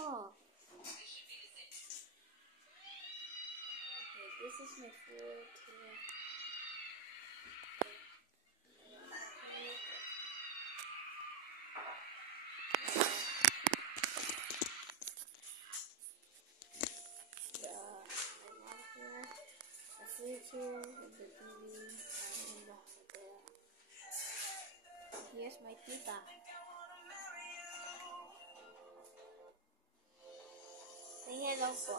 up. Okay, this is my food here. The fridge here, and the TV, and the hotel. Here's my tita. Say hello po.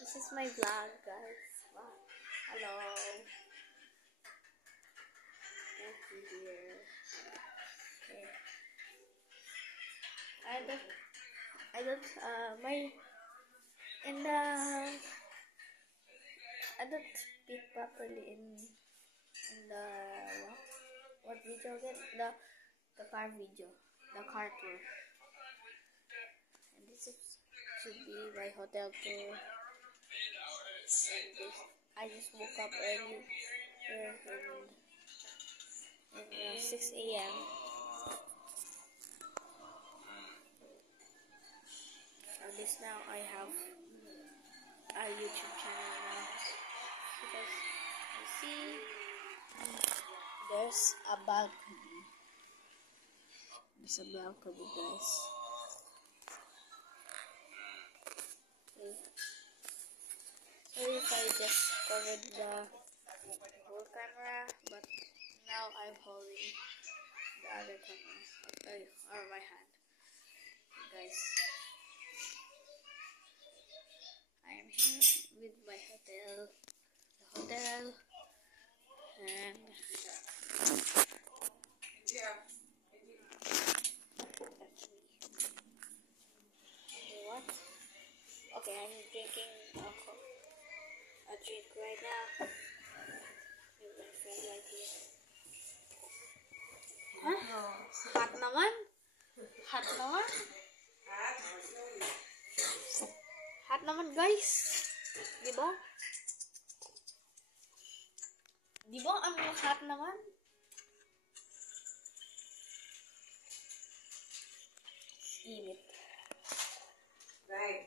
This is my vlog, guys. Wow. Hello. Thank you here. Okay. I don't speak properly in the what video again? The car video, the car tour. And this should be my hotel tour. And I just woke up early here in 6 a.m. And this now I have a YouTube channel now because you see there's a balcony. There's a balcony, guys. Okay. Sorry if I just covered the whole camera, but now I'm holding the other camera or my hand. Okay, guys, I am here with my hotel, and yeah. Okay, what? Okay, I'm drinking a drink right now with my friend right here. Huh? Hot naman? Hot naman? Hot naman, guys. Diba? Diba ang hot naman? Init. Right.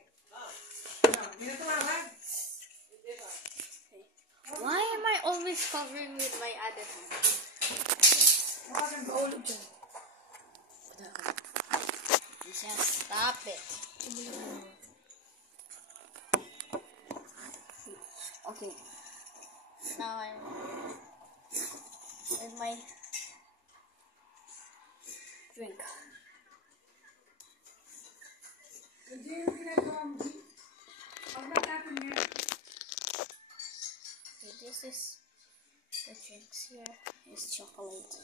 Why am I always covering with my other hand? Just stop it. Okay. Now I'm with my drink. Okay, this is the drinks here. Is chocolate.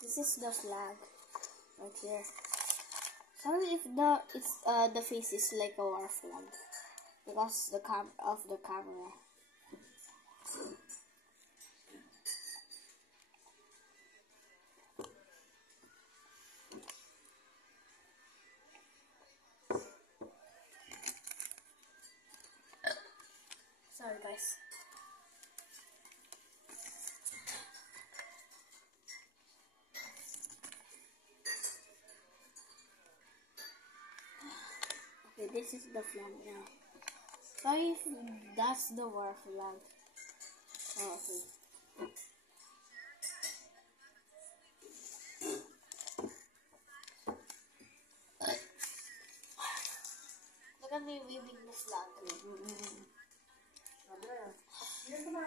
This is the flag right here. Sorry if the face is like a war flag because the camera. Sorry, guys. Okay, this is the flag now. Sorry if that's the war flag. Oh, okay. Look at me waving the flag. I'm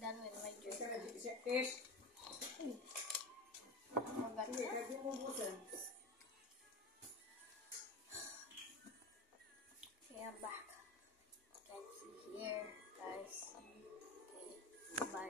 done with my drink. Okay, I'm back. You can see here, guys. Okay, my